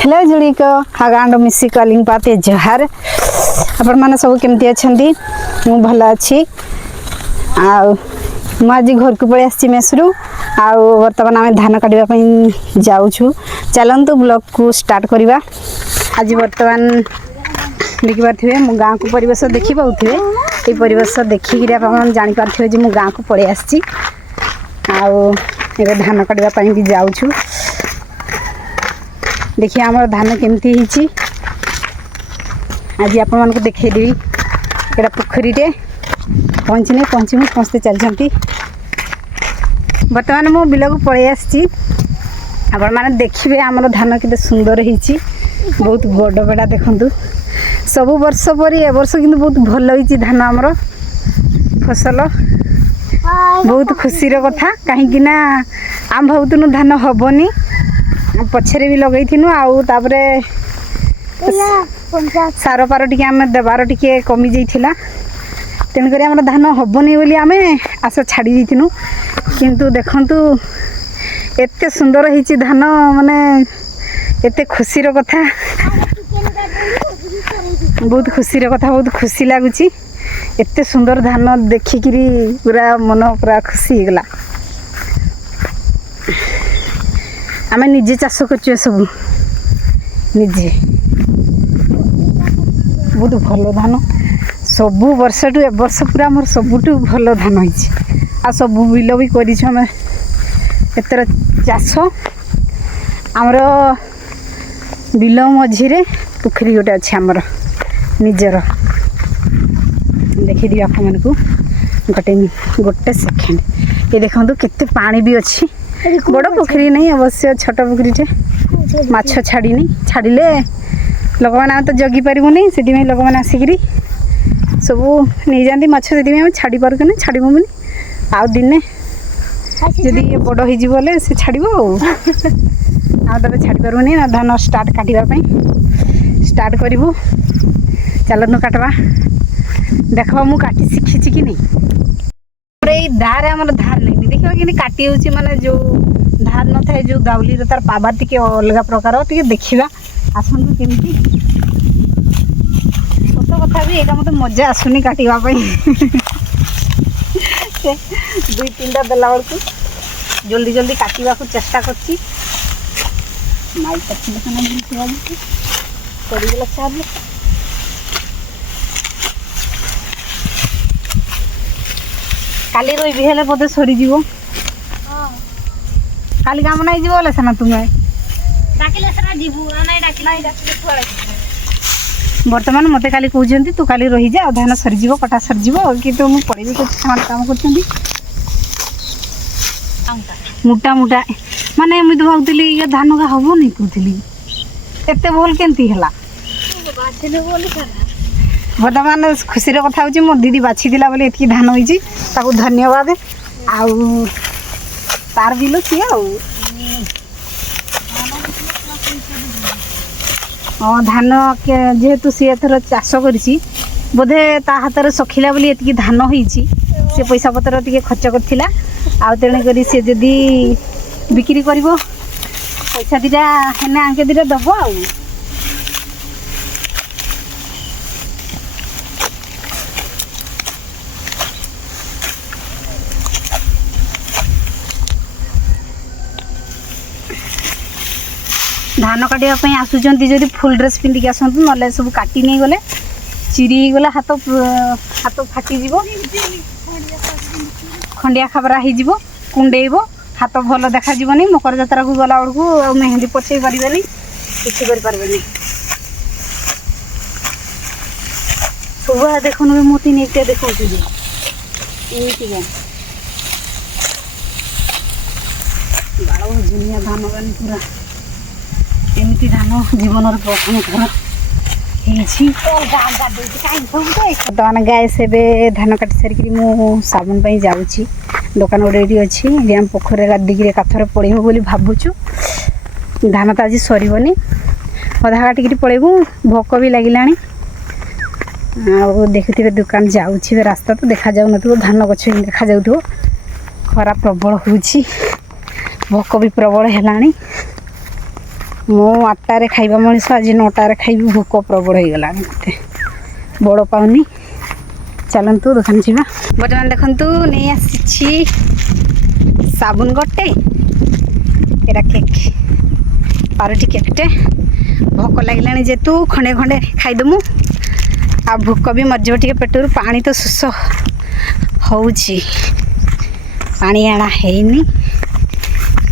Hello जुड़ीक हागांड मिसी कलिंग पाते जहार आपण माने सब केमती अछंती मु भल अछि आज घर को पळे आछि मेसरू वर्तमान आम धान काटिबा पई जाउछु चलंतु ब्लॉग को स्टार्ट करिबा। आज वर्तमान देखि पारथिबे मु गां को परिवेश देखि पाउथिबे ए परिवेश देखि गिरा आपण जानि पारथिबे जे मु गां को पळे आछि एबे धान काटिबा पई भी जाउछु। देखिए आम धान केमती हिची आज आपण मानक देखै देबी एटा पोखरी रे पहुँची मु समस्ते चलछंती। वर्तमान मु बिल को पळे आछि आपण माने देखिबे हमर धान केते सुंदर हिची बहुत बड़ बड़ा देखंतु सब वर्ष परी ए वर्ष किंतु बहुत भल हिची धान हमर फसल बहुत खुशी रो कथा काहे कि ना आम भावतनु धान हबनी पछरे भी लगई थिनु आउ तापरे सार पार टिके आम देवार टिके कमी जाइथिला तेन करी हमर धान हबनी बोली आमे आशा छाड़ी दिथिनु किंतु देखंतु एते सुंदर हिची धान माने एते खुशी रो कथा बहुत खुशी रो कथा बहुत खुशी लागुची एते सुंदर धान देखिकिरी पूरा मन पूरा खुशी गला। आमे निजे चाष करछु सब निजे बहुत भल धान सबु वर्ष टू ए वर्ष पूरा मोर सबुटू भल धान होइछि आ सब बिल भी करिछु आमे एतर चाष हमर बिल मझिरे पोखरी गोटे अछि हमर निजर देखि दिया आप मन को गोटे सेकेंड ये देखंतु केते पानी भी अछि बड़ पोखरी नहीं अवश्य छोट पोखरी टे माछ छाड़ी नहीं छाड़िले लोक मैंने तो जगी पारूनी से लोक मैंने आसिक सब नहीं जाती माछ से छाड़ी पार छाड़बूनी आउ दिने जदि ये बड़ हो से छाड़ तब छाड़ी पारूनी ना धान स्टार्ट काटापी स्टार्ट करूँ चलनु काटवा देखा मु काटी शिखी कि नहीं दारे आम धार नहीं देखा कि काटी हो माने जो धार न था जो गाउली तार पावर टी अलग प्रकार टी देखा आसतु केमती सत कथा भी यहाँ मत मजा आसुनी काटापी दुई तीन टा देला बेलू जल्दी जल्दी काटा को चेष्टा करगला चार्ज काली रही हेले बोधे सरी जीवो काली काम नहीं जीवो ले सना तुम्हें डाकिले सना जीवो नहीं डाकिले वर्तमान मते काली कहउछंती तू काली रही जा धान सरी जीवो कटा सरी जीवो कि तो मु पड़ेबी कुछ सामान काम करछंती मोटा मोटा माने मुई तो भावतिली ये धान का हबो नहीं कहउतिली एते बोल केंती हला बाछिले बोल सना वर्तमान खुशी कथा हूँ मो दीदी बाछी बोले एतकी धान होती धन्यवाद आउ तार बिल सी धान जेहेतु सी एथर चाष करी बोधे ता हाथ सखिला बोली एतकी धान होती से पैसा पतर टी खर्च करथिला आउ तेणु करी से जदि बिक्री कर पैसा दीटा हेने आंके दीटा दब आउ धान काटापी आसुँच जदि फुल ड्रेस पिंधिक आसतु ना सब काटी नहीं गले चिरी गला हाथ हाथ फाटी खंडिया खाबरा हो कुंडेब हाथ भल देखा मकर जात्रा को गला बेलू मेहंदी पचई पारे किसी करें सब देखो मोती नहीं देखा जुनिया धान गानी पूरा एमती धान जीवन प्रथम थर बर्तमान गायस धान काटी सारिक मु साबुन पाई जाऊँगी दुकान गोटे ये अच्छी आम पोखर गाधिक काथर पड़ेबू बोली भावुँ धान तो आज सरबनी अधा काटिक पड़ेबू भोक भी लगिला देखुवे दुकान जाऊँगी रास्ता तो देखा जाऊ न धान गछ देखा जाऊ खरा प्रबल हो भोक भी प्रबल है मु 8टारे खाइबा मनीष आज 9टारे खाइबी भोक प्रबल हो गला मत बड़ पाऊनी चलतु दुकान जावा बर्तमान देखु नहीं आसी साबुन गोटे एरा केक पारुटी केकटे भोक लगे जेतु खंडे खंडे खाईदमु आ भोक भी मरज टे पेटर पानी तो शोष होची पानी आना हैनी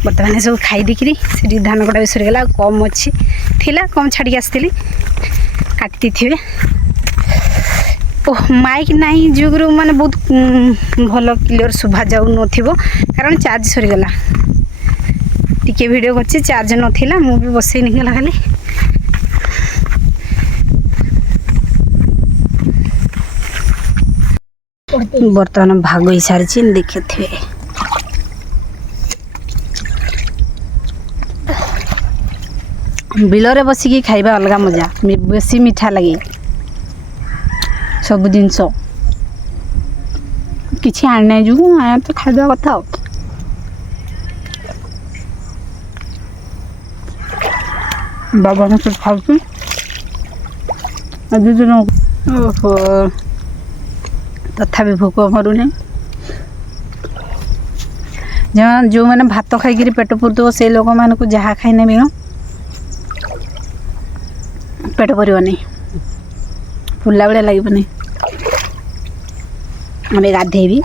बर्तमान सब खाई देखिरी से धान कटा भी सरीगला कम अच्छी थिला कम छाड़ी आसती काटी थे ओह माइक नहीं जुगरू माने बहुत भल क्लियर शुभा जाऊ नथिबो कारण चार्ज सरीगला टिके वीडियो करछि चार्ज नथिला मु भी बसई नहीं गला खाली बर्तमान भाग ही सारी देखे थे बिलरे बसिकी खाइबा अलग मजा बेसी मीठा लगे सब जिनस किसी आने जो तो खाइबा कथा बाबा ने सब खाऊँ ओहो तथा भोक मरुने जो मैंने भात खाई पेट पुरतुब से लोक मान जहाँ खाइने भी पेट पुरनी फुला भाया लगे मैं गाधेबी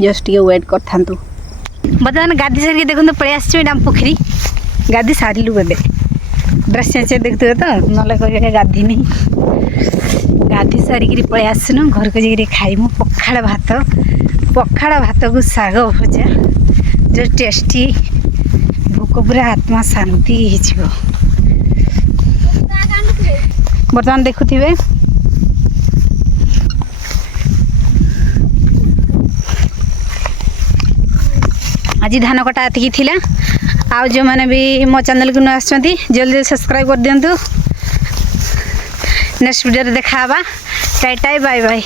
जस्ट टे वेट कर था बर्तमान गाधी सारिक देखते पलि आम पोखरी गाधी सारू ए ड्रेस चेंज देखते तो ना कह गाधी नहीं गाधी सारिक पलि आसनु घर को जाकि खाइमु पखाड़ भात को साग भजा जो टेस्टी भोक पूरा आत्मा शांति हो बर्तमान देखुथिबे आज धान कटा एतिकी थिला आ जो मैंने भी मो चैनल को न आछंती जल्दी सब्सक्राइब कर दियंतु नेक्स्ट वीडियो देखा टाटा बाय बाय।